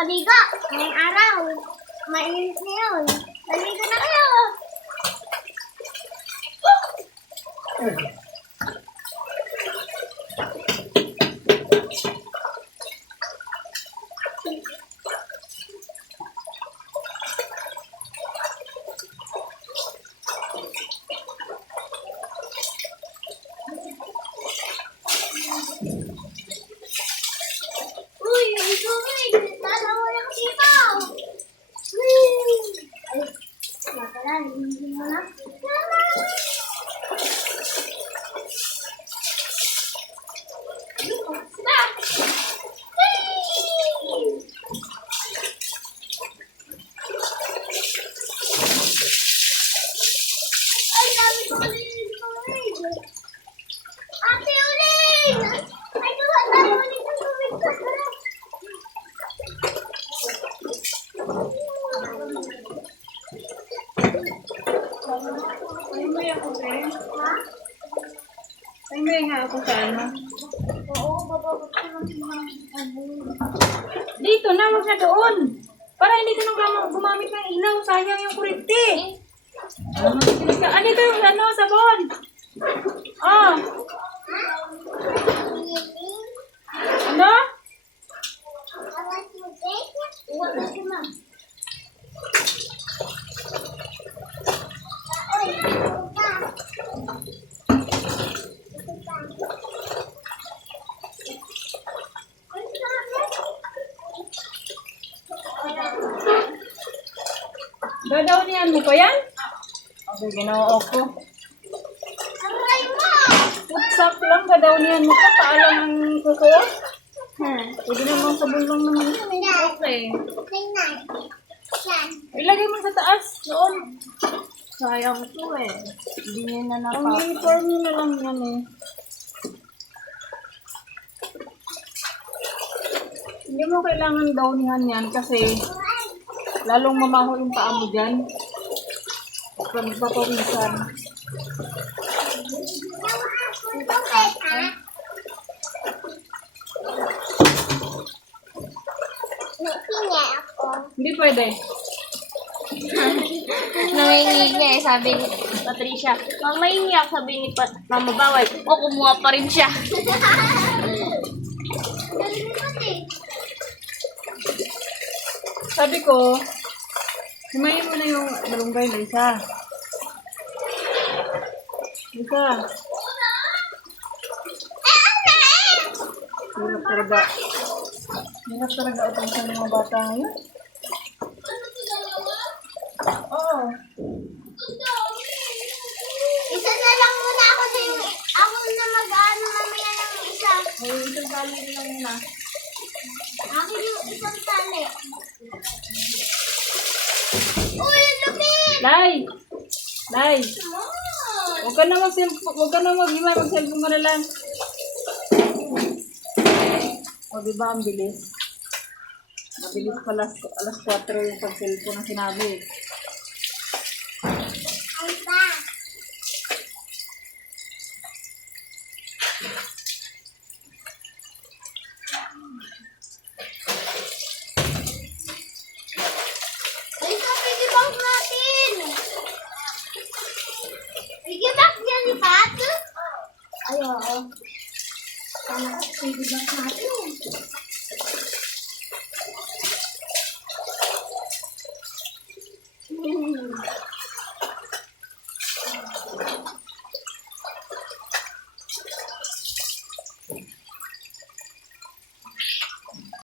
magpaligo. Ngayong araw. Mainit ngayon. Paligo na kayo. Uy, yung tubig. Dalawa yung sipaw. Ay, wala, hindi mo na. Ay, dami ko ulit tubig. Ate Ulin! Ay, gawa tayo ulit ng tubig ko. Ay, may ako rin. Ha? Ay, may nga ako sa ano. Oo, bababot ko lang yung mga Dito na, wag na doon. Para hindi ka nang gumamit ng ilaw. Sayang yung kurente. Ano ito yung ano, sabon? Oh, ano? Dadawnihan mo pa yan? Okay, ginawa ko. Whatsapp lang, dadawnihan mo pa. Paalam ang kukuha. Pwede naman sabon lang naman yun eh. Okay. Ilagay mo sa taas. Doon. Sayang ito eh. Hindi niya na napapa. Ang uniform nyo na lang yan eh. Hindi mo kailangan dawnihan yan kasi lalong mamaho yung paa mo dyan. Pag magpapawisan. Hindi pwede. Nangingi niya eh, sabi ni Patricia. Mama, iiyak, sabi ni Mama Bawal. O, kumuha pa rin siya. Sabi ko, himayin mo na yung malunggay na isa. Isa. Hirap talaga. Hirap talaga utang sa mga bata ngayon. Oo. Isa na lang muna ako din. Ako na mag-ano mamaya ng isa. May isang tali lang muna. Akin yung isang tali. Uy, lupit! Lai! Lai! Oh. Huwag ka na mag-cellphone ka na lang. O, diba ang bilis? Mabilis pala, alas 4 yung pag-cellphone na sinabi. Ay pa. Ay, sa piggyback natin. Piggyback niya ni Pat? Ay, oo. Tama, piggyback natin.